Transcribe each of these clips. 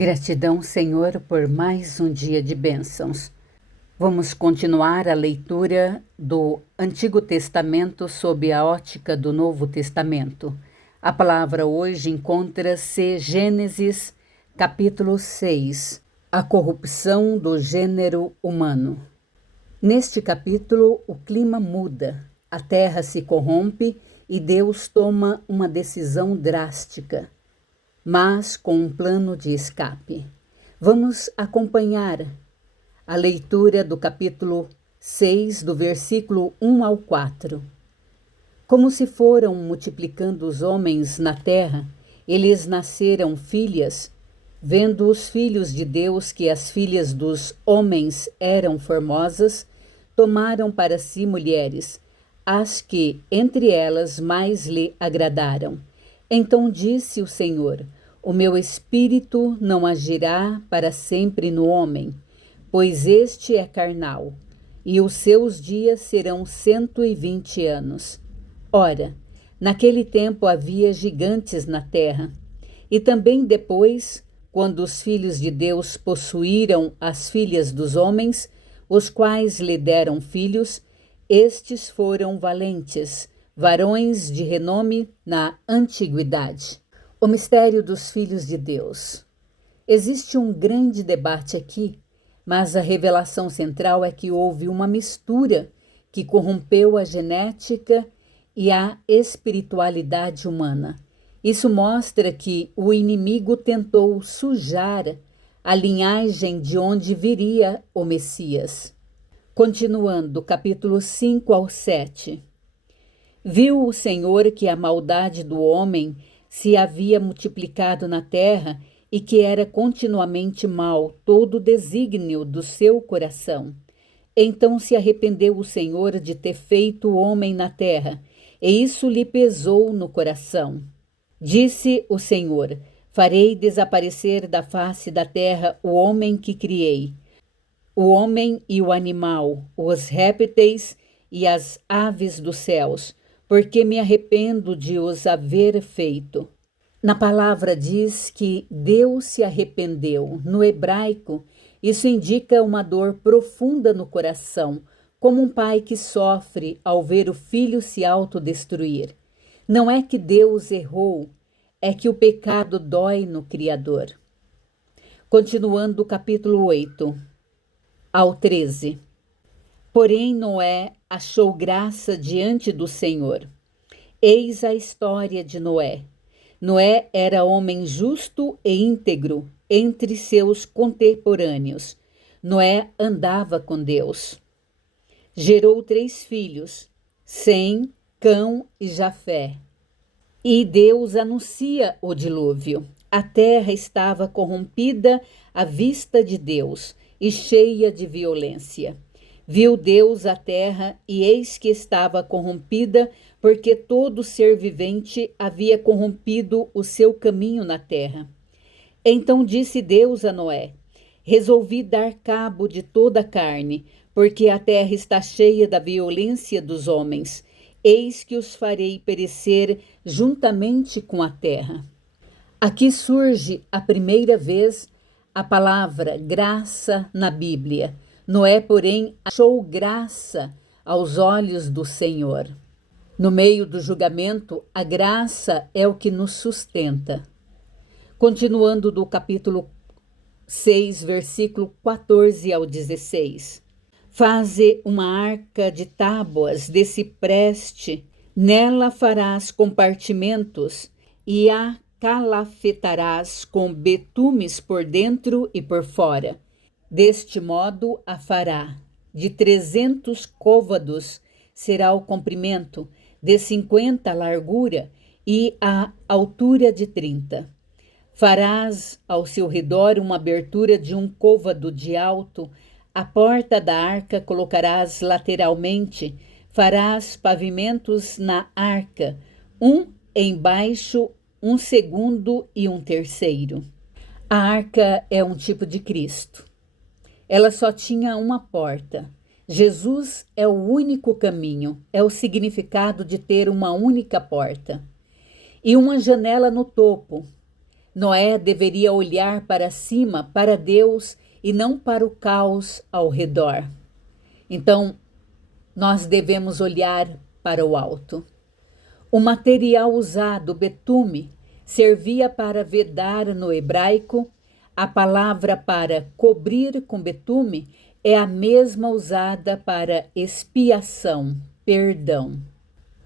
Gratidão, Senhor, por mais um dia de bênçãos. Vamos continuar a leitura do Antigo Testamento sob a ótica do Novo Testamento. A palavra hoje encontra-se Gênesis, capítulo 6, a corrupção do gênero humano. Neste capítulo, o clima muda, a terra se corrompe e Deus toma uma decisão drástica, mas com um plano de escape. Vamos acompanhar a leitura do capítulo 6, do versículo 1 ao 4. Como se foram multiplicando os homens na terra, eles nasceram filhas, vendo os filhos de Deus que as filhas dos homens eram formosas, tomaram para si mulheres, as que entre elas mais lhe agradaram. Então disse o Senhor: o meu espírito não agirá para sempre no homem, pois este é carnal, e os seus dias serão 120 anos. Ora, naquele tempo havia gigantes na terra, e também depois, quando os filhos de Deus possuíram as filhas dos homens, os quais lhe deram filhos, estes foram valentes, varões de renome na antiguidade. O mistério dos filhos de Deus. Existe um grande debate aqui, mas a revelação central é que houve uma mistura que corrompeu a genética e a espiritualidade humana. Isso mostra que o inimigo tentou sujar a linhagem de onde viria o Messias. Continuando, capítulo 5 ao 7. Viu o Senhor que a maldade do homem se havia multiplicado na terra e que era continuamente mau todo o desígnio do seu coração. Então se arrependeu o Senhor de ter feito o homem na terra, e isso lhe pesou no coração. Disse o Senhor: farei desaparecer da face da terra o homem que criei, o homem e o animal, os répteis e as aves dos céus, porque me arrependo de os haver feito. Na palavra diz que Deus se arrependeu. No hebraico, isso indica uma dor profunda no coração, como um pai que sofre ao ver o filho se autodestruir. Não é que Deus errou, é que o pecado dói no Criador. Continuando o capítulo 8 ao 13. Porém, Noé achou graça diante do Senhor. Eis a história de Noé. Noé era homem justo e íntegro entre seus contemporâneos. Noé andava com Deus. Gerou 3 filhos, Sem, Cão e Jafé. E Deus anuncia o dilúvio. A terra estava corrompida à vista de Deus e cheia de violência. Viu Deus a terra, e eis que estava corrompida, porque todo ser vivente havia corrompido o seu caminho na terra. Então disse Deus a Noé: resolvi dar cabo de toda a carne, porque a terra está cheia da violência dos homens. Eis que os farei perecer juntamente com a terra. Aqui surge a primeira vez a palavra graça na Bíblia. Noé, porém, achou graça aos olhos do Senhor. No meio do julgamento, a graça é o que nos sustenta. Continuando do capítulo 6, versículo 14 ao 16. Faze uma arca de tábuas de cipreste, nela farás compartimentos e a calafetarás com betumes por dentro e por fora. Deste modo a fará. De 300 côvados será o comprimento, de 50 a largura e a altura de 30. Farás ao seu redor uma abertura de 1 côvado de alto. A porta da arca colocarás lateralmente. Farás pavimentos na arca, um embaixo, um segundo e um terceiro. A arca é um tipo de Cristo. Ela só tinha uma porta. Jesus é o único caminho, é o significado de ter uma única porta. E uma janela no topo. Noé deveria olhar para cima, para Deus, e não para o caos ao redor. Então, nós devemos olhar para o alto. O material usado, betume, servia para vedar no hebraico. A palavra para cobrir com betume é a mesma usada para expiação, perdão.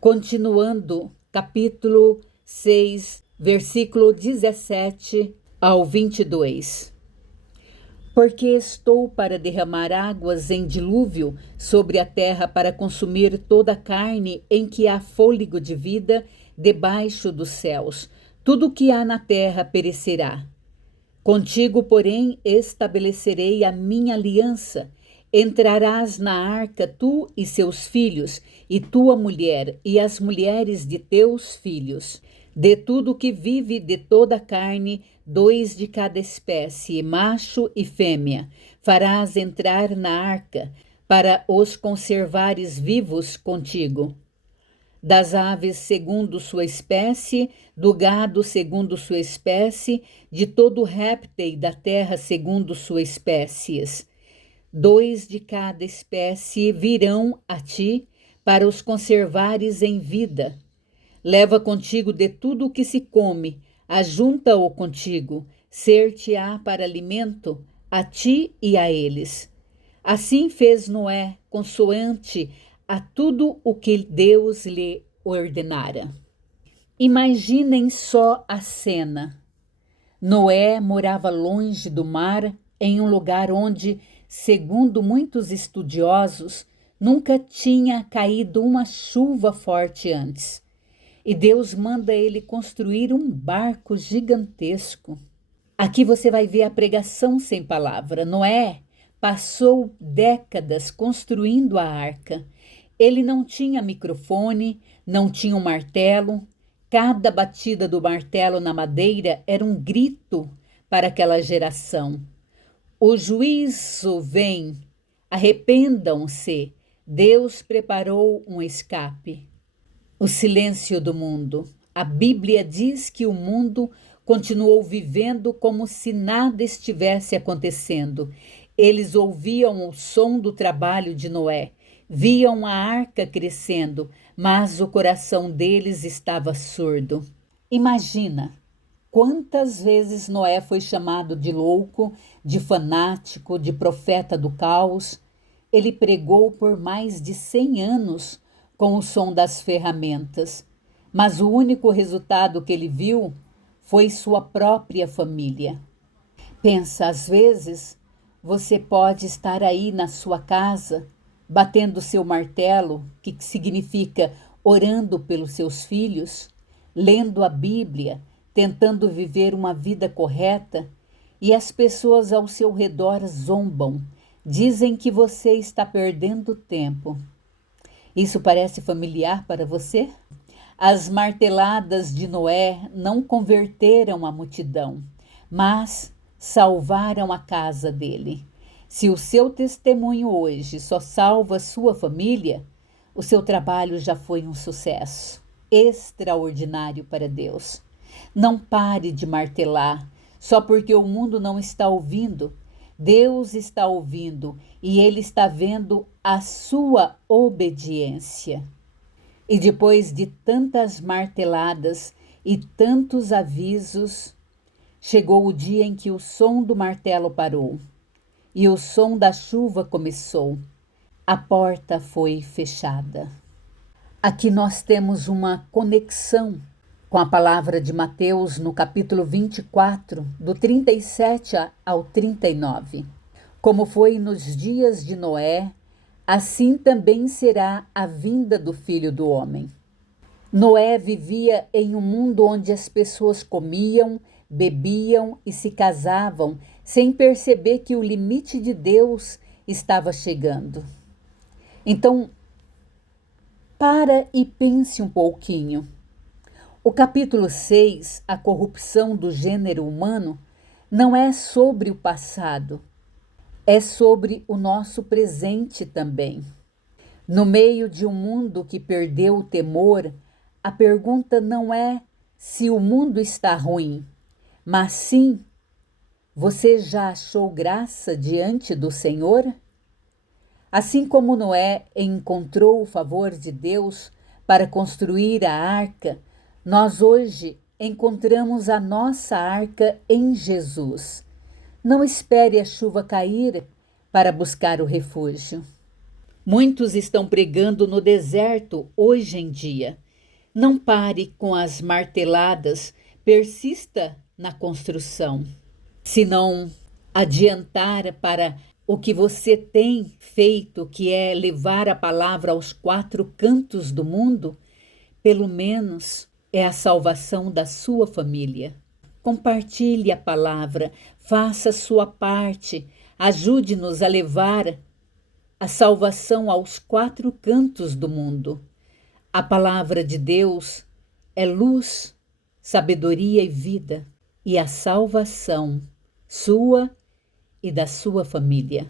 Continuando, capítulo 6, versículo 17 ao 22. Porque estou para derramar águas em dilúvio sobre a terra para consumir toda a carne em que há fôlego de vida debaixo dos céus. Tudo o que há na terra perecerá. Contigo, porém, estabelecerei a minha aliança. Entrarás na arca tu e seus filhos, e tua mulher, e as mulheres de teus filhos. De tudo que vive de toda a carne, 2 de cada espécie, macho e fêmea, farás entrar na arca, para os conservares vivos contigo. Das aves segundo sua espécie, do gado segundo sua espécie, de todo réptil da terra segundo sua espécies. 2 de cada espécie virão a ti, para os conservares em vida. Leva contigo de tudo o que se come, ajunta-o contigo, ser-te-á para alimento, a ti e a eles. Assim fez Noé, consoante a tudo o que Deus lhe ordenara. Imaginem só a cena. Noé morava longe do mar, em um lugar onde, segundo muitos estudiosos, nunca tinha caído uma chuva forte antes. E Deus manda ele construir um barco gigantesco. Aqui você vai ver a pregação sem palavra. Noé passou décadas construindo a arca. Ele não tinha microfone, não tinha um martelo. Cada batida do martelo na madeira era um grito para aquela geração. O juízo vem, arrependam-se. Deus preparou um escape. O silêncio do mundo. A Bíblia diz que o mundo continuou vivendo como se nada estivesse acontecendo. Eles ouviam o som do trabalho de Noé, viam a arca crescendo, mas o coração deles estava surdo. Imagina quantas vezes Noé foi chamado de louco, de fanático, de profeta do caos. Ele pregou por mais de 100 anos com o som das ferramentas, mas o único resultado que ele viu foi sua própria família. Pensa, às vezes, você pode estar aí na sua casa, batendo seu martelo, que significa orando pelos seus filhos, lendo a Bíblia, tentando viver uma vida correta, e as pessoas ao seu redor zombam, dizem que você está perdendo tempo. Isso parece familiar para você? As marteladas de Noé não converteram a multidão, mas salvaram a casa dele. Se o seu testemunho hoje só salva sua família, o seu trabalho já foi um sucesso extraordinário para Deus. Não pare de martelar só porque o mundo não está ouvindo. Deus está ouvindo e Ele está vendo a sua obediência. E depois de tantas marteladas e tantos avisos, chegou o dia em que o som do martelo parou e o som da chuva começou. A porta foi fechada. Aqui nós temos uma conexão com a palavra de Mateus no capítulo 24, do 37 ao 39. Como foi nos dias de Noé, assim também será a vinda do Filho do Homem. Noé vivia em um mundo onde as pessoas comiam, bebiam e se casavam sem perceber que o limite de Deus estava chegando. Então, para e pense um pouquinho. O capítulo 6, a corrupção do gênero humano, não é sobre o passado, é sobre o nosso presente também. No meio de um mundo que perdeu o temor, a pergunta não é se o mundo está ruim, Mas sim, você já achou graça diante do Senhor? Assim como Noé encontrou o favor de Deus para construir a arca, nós hoje encontramos a nossa arca em Jesus. Não espere a chuva cair para buscar o refúgio. Muitos estão pregando no deserto hoje em dia. Não pare com as marteladas, persista na construção. Se não adiantar para o que você tem feito, que é levar a palavra aos quatro cantos do mundo, pelo menos é a salvação da sua família. Compartilhe a palavra, faça sua parte, ajude-nos a levar a salvação aos quatro cantos do mundo. A palavra de Deus é luz, sabedoria e vida, e a salvação sua e da sua família.